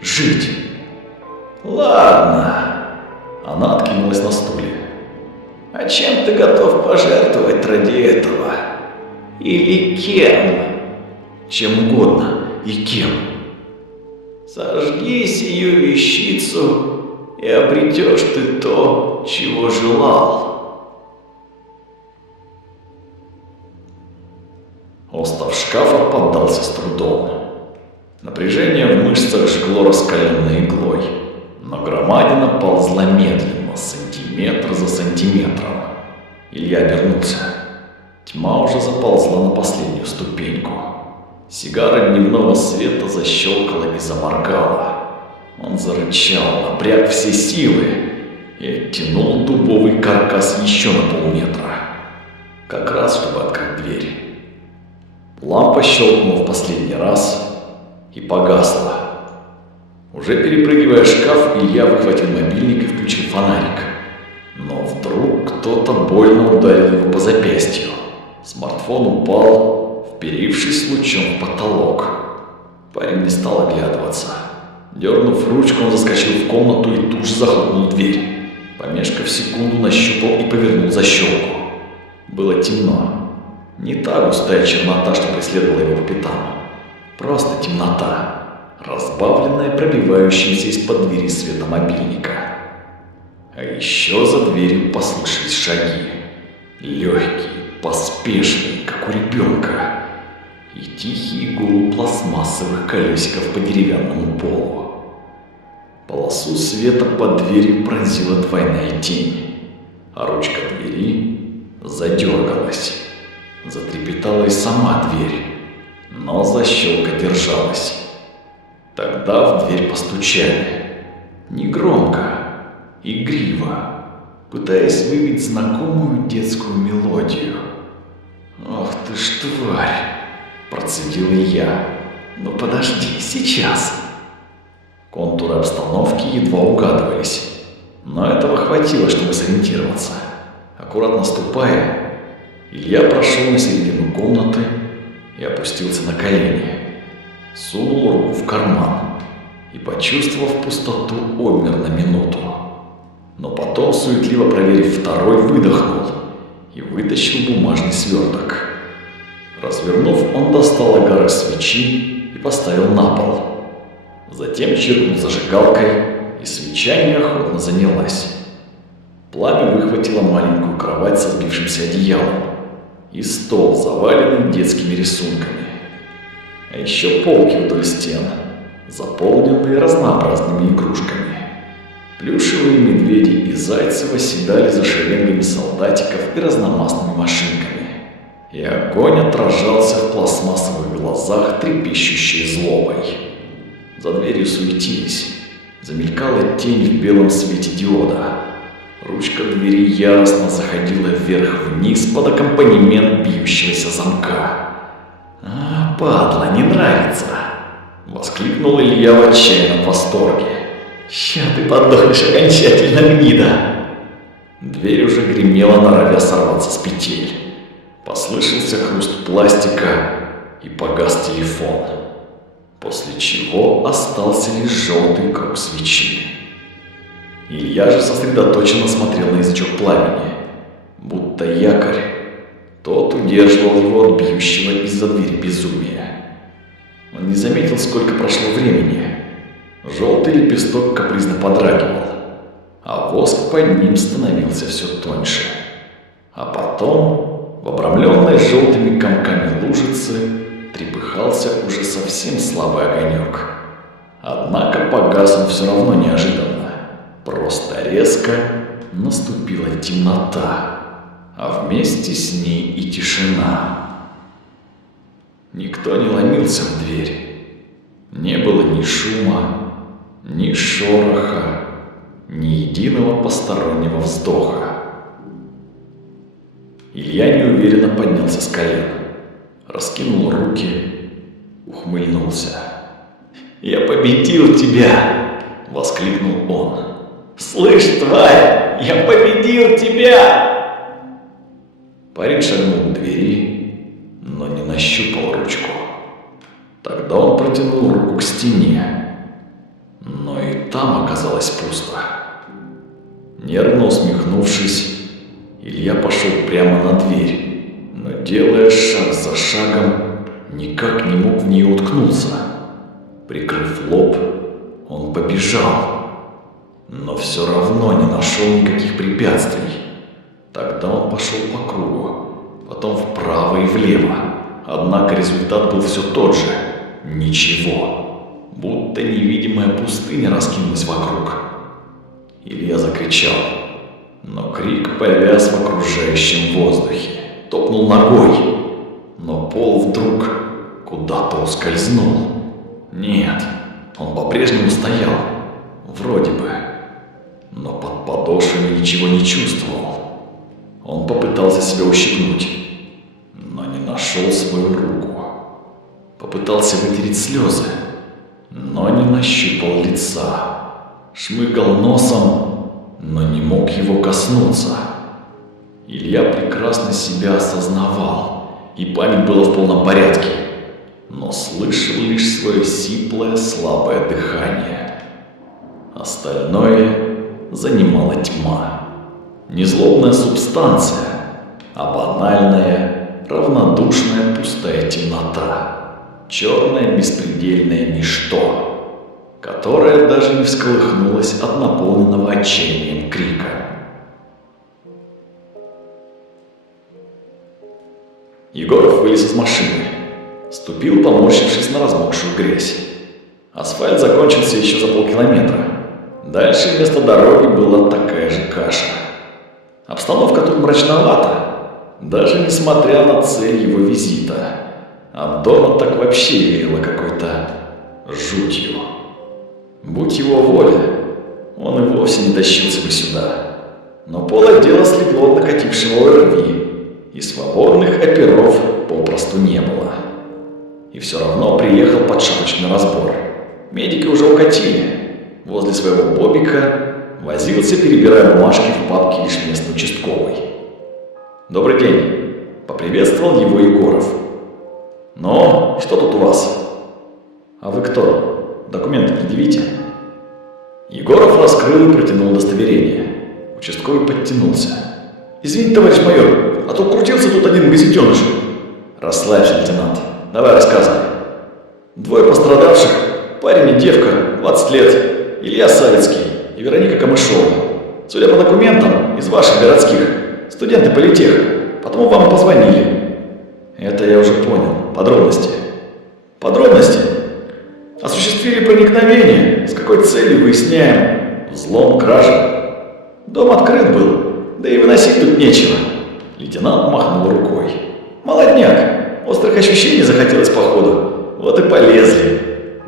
Жить!» «Ладно». Она откинулась на стуле. «А чем ты готов пожертвовать ради этого? Или кем?» «Чем угодно. И кем?» «Сожги сию вещицу, и обретешь ты то, чего желал». Остов шкафа поддался с трудом. Напряжение в мышцах жгло раскаленной иглой, но громадина ползла медленно, сантиметр за сантиметром. Илья обернулся. Тьма уже заползла на последнюю ступеньку. Сигара дневного света защелкала и заморгала. Он зарычал, напряг все силы и оттянул дубовый каркас еще на полметра, как раз чтобы открыть дверь. Лампа щелкнула в последний раз и погасла. Уже перепрыгивая шкаф, Илья выхватил мобильник и включил фонарик. Но вдруг кто-то больно ударил его по запястью. Смартфон упал, вперившись лучом в потолок. Парень не стал оглядываться. Дернув ручку, он заскочил в комнату и тут же захлопнул дверь. Помешкав секунду, нащупал и повернул защелку. Было темно. Не та густая чернота, что преследовала его по пятам. Просто темнота, разбавленная пробивающимся из-под двери света мобильника. А еще за дверью послышались шаги. Легкие, поспешные, как у ребенка. И тихий гул пластмассовых колесиков по деревянному полу. Полосу света под дверью пронзила двойная тень, а ручка двери задергалась. Затрепетала и сама дверь, но защелка держалась. Тогда в дверь постучали. негромко, игриво, пытаясь выбить знакомую детскую мелодию. «Ох ты ж тварь!» – процедил я. «Ну подожди, сейчас!» Контуры обстановки едва угадывались, но этого хватило, чтобы сориентироваться. Аккуратно ступая, Илья прошел на середину комнаты и опустился на колени, сунул руку в карман и, почувствовав пустоту, обмер на минуту. Но потом, суетливо проверив второй, выдохнул и вытащил бумажный сверток. Развернув, он достал огарок свечи и поставил на пол. Затем чиркнул зажигалкой, и свеча неохотно занялась. Пламя выхватило маленькую кровать со сбившимся одеялом и стол, заваленный детскими рисунками. А еще полки вдоль стен, заполненные разнообразными игрушками. Плюшевые медведи и зайцы восседали за шеренгами солдатиков и разномастными машинками. И огонь отражался в пластмассовых глазах, трепещущей злобой. За дверью суетились. Замелькала тень в белом свете диода. Ручка двери яростно заходила вверх-вниз под аккомпанемент бьющегося замка. «А, падла, не нравится!» — воскликнул Илья в отчаянном восторге. «Ща ты подохнешь окончательно, гнида!» Дверь уже гремела, норовя сорваться с петель. Послышался хруст пластика и погас телефон, после чего остался лишь желтый круг свечи. Илья же сосредоточенно смотрел на язычок пламени, будто якорь. Тот удерживал его от бьющего из-за двери безумия. Он не заметил, сколько прошло времени. Желтый лепесток капризно подрагивал, а воск под ним становился все тоньше. А потом, в обрамленной желтыми комками лужицы, трепыхался уже совсем слабый огонек. Однако погас он все равно неожиданно. Просто резко наступила темнота, а вместе с ней и тишина. Никто не ломился в дверь. Не было ни шума, ни шороха, ни единого постороннего вздоха. Илья неуверенно поднялся с колен, раскинул руки, ухмыльнулся. «Я победил тебя!» — воскликнул он. «Слышь, тварь, я победил тебя!» Парень шагнул к двери, но не нащупал ручку. Тогда он протянул руку к стене, но и там оказалось пусто. Нервно усмехнувшись, Илья пошел прямо на дверь, но, делая шаг за шагом, никак не мог в нее уткнуться. Прикрыв лоб, он побежал, но все равно не нашел никаких препятствий. Тогда он пошел по кругу, потом вправо и влево. Однако результат был все тот же – ничего. Будто невидимая пустыня раскинулась вокруг. Илья закричал, но крик повяз в окружающем воздухе. Топнул ногой, но пол вдруг куда-то ускользнул. Нет, он по-прежнему стоял, вроде бы, но под подошвами ничего не чувствовал. Он попытался себя ущипнуть, но не нашел свою руку. Попытался вытереть слезы, но не нащупал лица. Шмыгал носом, но не мог его коснуться. Илья прекрасно себя осознавал, и память была в полном порядке, но слышал лишь свое сиплое, слабое дыхание. Остальное занимала тьма. Не злобная субстанция, а банальная, равнодушная пустая темнота. Черное беспредельное ничто, которое даже не всколыхнулось от наполненного отчаянием крика. Егоров вылез из машины, ступил, поморщившись на размокшую грязь. Асфальт закончился еще за полкилометра. Дальше вместо дороги была такая же каша. Обстановка тут мрачновата, даже несмотря на цель его визита. От дома так вообще веяло какой-то жутью. Будь его воля, он и вовсе не тащился бы сюда. Но полотдела слегло от накатившего ОРВИ, и свободных оперов попросту не было. И все равно приехал под шапочный разбор. Медики уже укатили. Возле своего бобика возился, перебирая бумажки в папке лишь местный участковый. «Добрый день», — поприветствовал его Егоров. «Ну, что тут у вас?» «А вы кто? Документы предъявите». Егоров раскрыл и протянул удостоверение. Участковый подтянулся. «Извините, товарищ майор, а то крутился тут один газетеныш». «Расслабься, лейтенант. Давай рассказывай». «Двое пострадавших, парень и девка, 20 лет, Илья Савицкий и Вероника Камышова. Судя по документам, из ваших городских, студенты политеха, потому вам позвонили». «Это я уже понял. Подробности». «Подробности? Осуществили проникновение. С какой целью, выясняем. Взлом, кража. Дом открыт был, да и выносить тут нечего». Лейтенант махнул рукой. «Молодняк. Острых ощущений захотелось походу. Вот и полезли.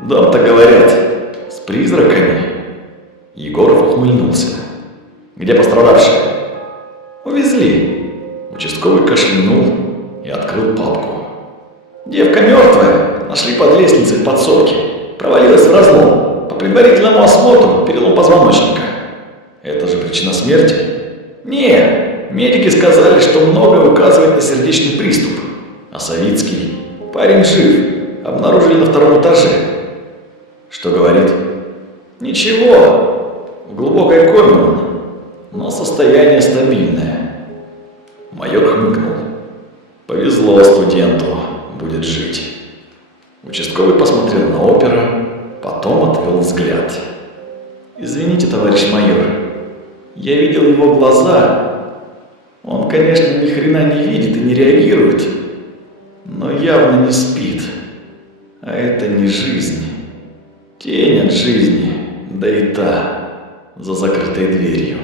Дом-то, говорят, с призраками». Егоров ухмыльнулся. «Где пострадавшие?» «Увезли». Участковый кашлянул и открыл папку. «Девка мертвая. Нашли под лестницей в подсобке. Провалилась в разлом. По предварительному осмотру перелом позвоночника». «Это же причина смерти?» «Не, медики сказали, что многое указывает на сердечный приступ. А Савицкий? Парень жив. Обнаружили на 2-м этаже». «Что говорит?» «Ничего. В глубокой коме он, но состояние стабильное». Майор хмыкнул. «Повезло студенту. Будет жить». Участковый посмотрел на опера, потом отвел взгляд. «Извините, товарищ майор, я видел его глаза. Он, конечно, ни хрена не видит и не реагирует, но явно не спит. А это не жизнь. Тень от жизни, да и та за закрытой дверью».